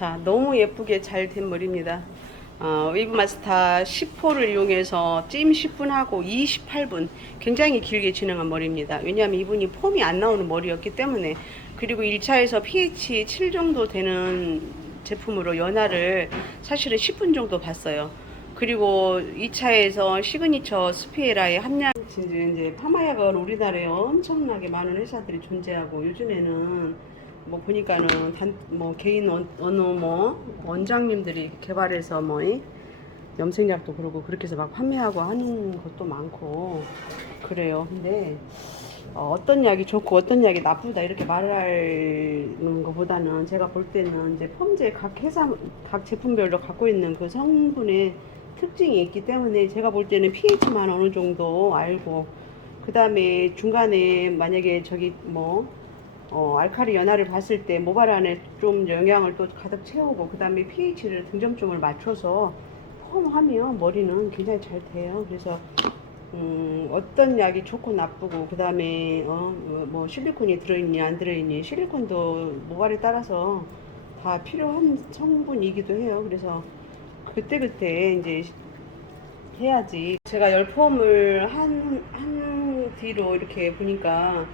자, 너무 예쁘게 잘 된 머리입니다. 웨이브 마스터 10호를 이용해서 찜 10분 하고 28분 굉장히 길게 진행한 머리입니다. 왜냐하면 이분이 폼이 안 나오는 머리였기 때문에. 그리고 1차에서 pH 7 정도 되는 제품으로 연화를 사실은 10분 정도 봤어요. 그리고 2차에서 시그니처 스피에라의 함량, 이제 파마약은 우리나라에 엄청나게 많은 회사들이 존재하고, 요즘에는 뭐 보니까는 뭐 개인 어느 뭐 원장님들이 개발해서 뭐 염색약도 그러고 그렇게 해서 막 판매하고 하는 것도 많고 그래요. 근데 어떤 약이 좋고 어떤 약이 나쁘다 이렇게 말하는 것보다는 제가 볼 때는 이제 펌제 각 회사 각 제품별로 갖고 있는 그 성분의 특징이 있기 때문에 제가 볼 때는 pH만 어느 정도 알고, 그 다음에 중간에 만약에 저기 뭐 알칼리 연화를 봤을 때 모발 안에 좀 영양을 또 가득 채우고, 그 다음에 pH를 등점점을 맞춰서 펌하면 머리는 굉장히 잘 돼요. 그래서 어떤 약이 좋고 나쁘고, 그 다음에 뭐 실리콘이 들어있니 안 들어있니, 실리콘도 모발에 따라서 다 필요한 성분이기도 해요. 그래서 그때그때 이제 해야지. 제가 열펌을 한 뒤로 이렇게 보니까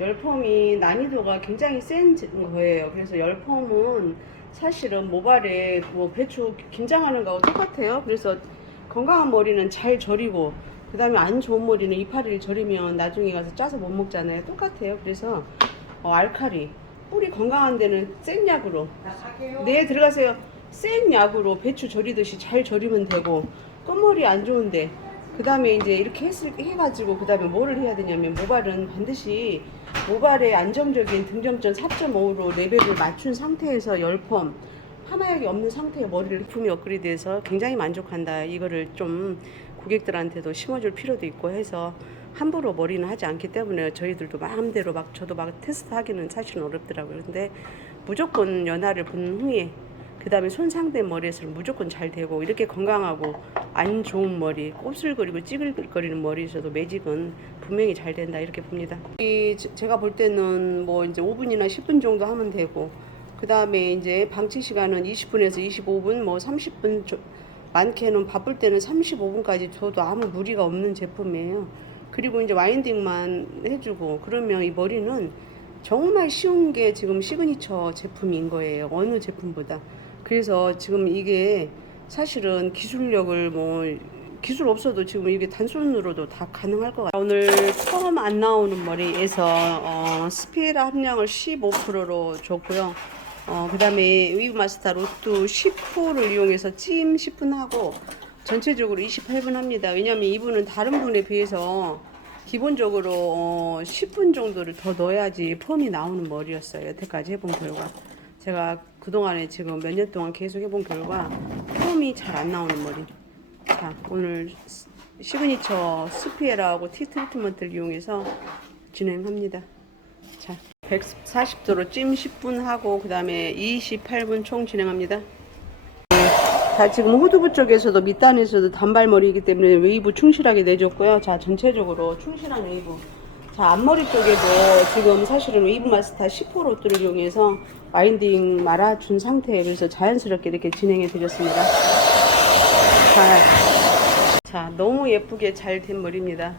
열펌이 난이도가 굉장히 센 거예요. 그래서 열펌은 사실은 모발에 뭐 배추 김장하는 거하고 똑같아요. 그래서 건강한 머리는 잘 절이고, 그 다음에 안 좋은 머리는 이파리를 절이면 나중에 가서 짜서 못 먹잖아요. 똑같아요. 그래서 알칼리, 뿌리 건강한 데는 센 약으로, 네 들어가세요. 센 약으로 배추 절이듯이 잘 절이면 되고, 끝머리 안 좋은데 그 다음에 이제 이렇게 해가지고 그 다음에 뭐를 해야 되냐면, 모발은 반드시 모발의 안정적인 등점점 4.5로 레벨을 맞춘 상태에서 열펌, 파마약이 없는 상태의 머리를 품이 업그레이드해서 굉장히 만족한다, 이거를 좀 고객들한테도 심어줄 필요도 있고 해서 함부로 머리는 하지 않기 때문에 저희들도 마음대로 막 저도 막 테스트 하기는 사실은 어렵더라고요. 근데 무조건 연화를 본 후에 그 다음에 손상된 머리에서는 무조건 잘 되고, 이렇게 건강하고 안 좋은 머리, 곱슬거리고 찌글거리는 머리에서도 매직은 분명히 잘 된다, 이렇게 봅니다. 제가 볼 때는 뭐 이제 5분이나 10분 정도 하면 되고, 그 다음에 이제 방치 시간은 20분에서 25분, 뭐 30분, 많게는 바쁠 때는 35분까지 줘도 아무 무리가 없는 제품이에요. 그리고 이제 와인딩만 해주고 그러면 이 머리는 정말 쉬운 게 지금 시그니처 제품인 거예요. 어느 제품보다. 그래서 지금 이게 사실은 기술력을 뭐 기술 없어도 지금 이게 단순으로도 다 가능할 것 같아요. 오늘 처음 안 나오는 머리에서 스피에라 함량을 15%로 줬고요. 그 다음에 웨이브 마스터 로또 10호를 이용해서 찜 10분 하고 전체적으로 28분 합니다. 왜냐하면 이분은 다른 분에 비해서 기본적으로 10분 정도를 더 넣어야지 펌이 나오는 머리였어요. 여태까지 해본 결과. 제가 그동안에 지금 몇 년 동안 계속 해본 결과 펌이 잘 안 나오는 머리. 자, 오늘 시그니처 스피에라하고 티 트리트먼트를 이용해서 진행합니다. 자, 140도로 찜 10분 하고 그 다음에 28분 총 진행합니다. 자, 지금 후두부 쪽에서도 밑단에서도 단발머리이기 때문에 웨이브 충실하게 내줬고요. 자, 전체적으로 충실한 웨이브. 자, 앞머리 쪽에도 지금 사실은 웨이브 마스터 10호 로트를 이용해서 와인딩 말아준 상태에, 그래서 자연스럽게 이렇게 진행해 드렸습니다. 자, 너무 예쁘게 잘 된 머리입니다.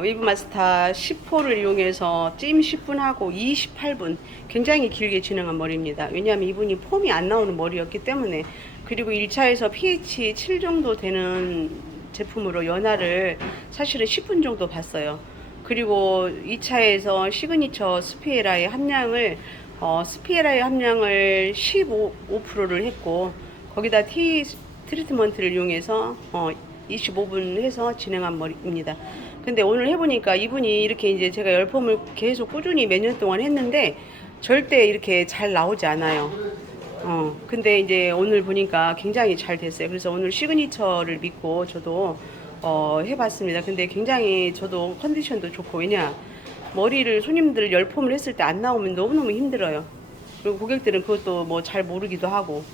웨이브 마스터 10호를 이용해서 찜 10분 하고 28분 굉장히 길게 진행한 머리입니다. 왜냐하면 이분이 폼이 안 나오는 머리였기 때문에. 그리고 1차에서 pH 7 정도 되는 제품으로 연화를 사실은 10분 정도 봤어요. 그리고 2차에서 시그니처 스피에라의 함량을 15%를 했고, 거기다 티 트리트먼트를 이용해서 25분 해서 진행한 머리입니다. 근데 오늘 해보니까 이분이 이렇게 이제 제가 열펌을 계속 꾸준히 몇 년 동안 했는데 절대 이렇게 잘 나오지 않아요. 근데 이제 오늘 보니까 굉장히 잘 됐어요. 그래서 오늘 시그니처를 믿고 저도 해봤습니다. 근데 굉장히 저도 컨디션도 좋고, 왜냐 머리를 손님들 열펌을 했을 때 안 나오면 너무너무 힘들어요. 그리고 고객들은 그것도 뭐 잘 모르기도 하고,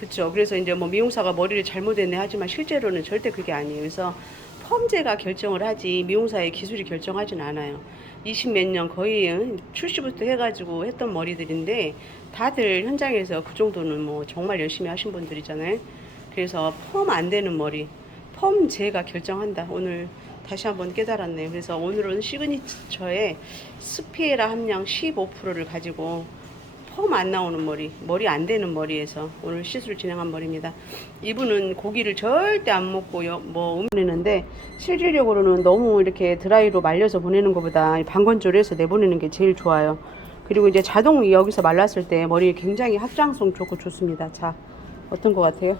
그쵸. 그래서 이제 뭐 미용사가 머리를 잘못했네 하지만 실제로는 절대 그게 아니에요. 그래서 펌제가 결정을 하지 미용사의 기술이 결정하진 않아요. 20 몇 년 거의 출시부터 해가지고 했던 머리들인데 다들 현장에서 그 정도는 뭐 정말 열심히 하신 분들이잖아요. 그래서 펌 안 되는 머리, 펌 제가 결정한다. 오늘 다시 한번 깨달았네요. 그래서 오늘은 시그니처에 스피에라 함량 15%를 가지고 펌 안 나오는 머리 안 되는 머리에서 오늘 시술 진행한 머리입니다. 이분은 고기를 절대 안 먹고 뭐 보내는데 실질적으로는 너무 이렇게 드라이로 말려서 보내는 것보다 방건조로 해서 내보내는 게 제일 좋아요. 그리고 이제 자동 여기서 말랐을 때 머리 굉장히 확장성 좋고 좋습니다. 자, 어떤 것 같아요?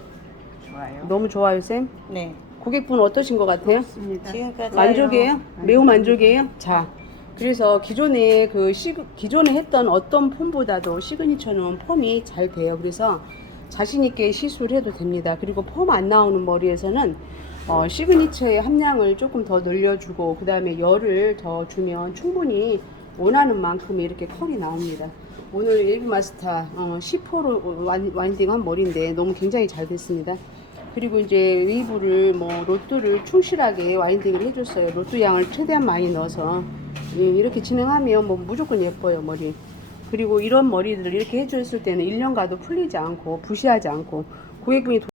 좋아요. 너무 좋아요, 쌤? 네. 고객분 어떠신 것 같아요? 지금까지 만족이에요? 매우 만족이에요? 자, 그래서 기존에 기존에 했던 어떤 폼보다도 시그니처는 폼이 잘 돼요. 그래서 자신 있게 시술해도 됩니다. 그리고 폼 안 나오는 머리에서는 시그니처의 함량을 조금 더 늘려주고 그 다음에 열을 더 주면 충분히 원하는 만큼 이렇게 컬이 나옵니다. 오늘 일부 마스터 10호로 와인딩 한 머리인데 너무 굉장히 잘 됐습니다. 그리고 이제 웨이브를 로또를 충실하게 와인딩을 해줬어요. 로또 양을 최대한 많이 넣어서 이렇게 진행하면 무조건 예뻐요, 머리. 그리고 이런 머리들을 이렇게 해줬을 때는 1년 가도 풀리지 않고 부시하지 않고 고객분이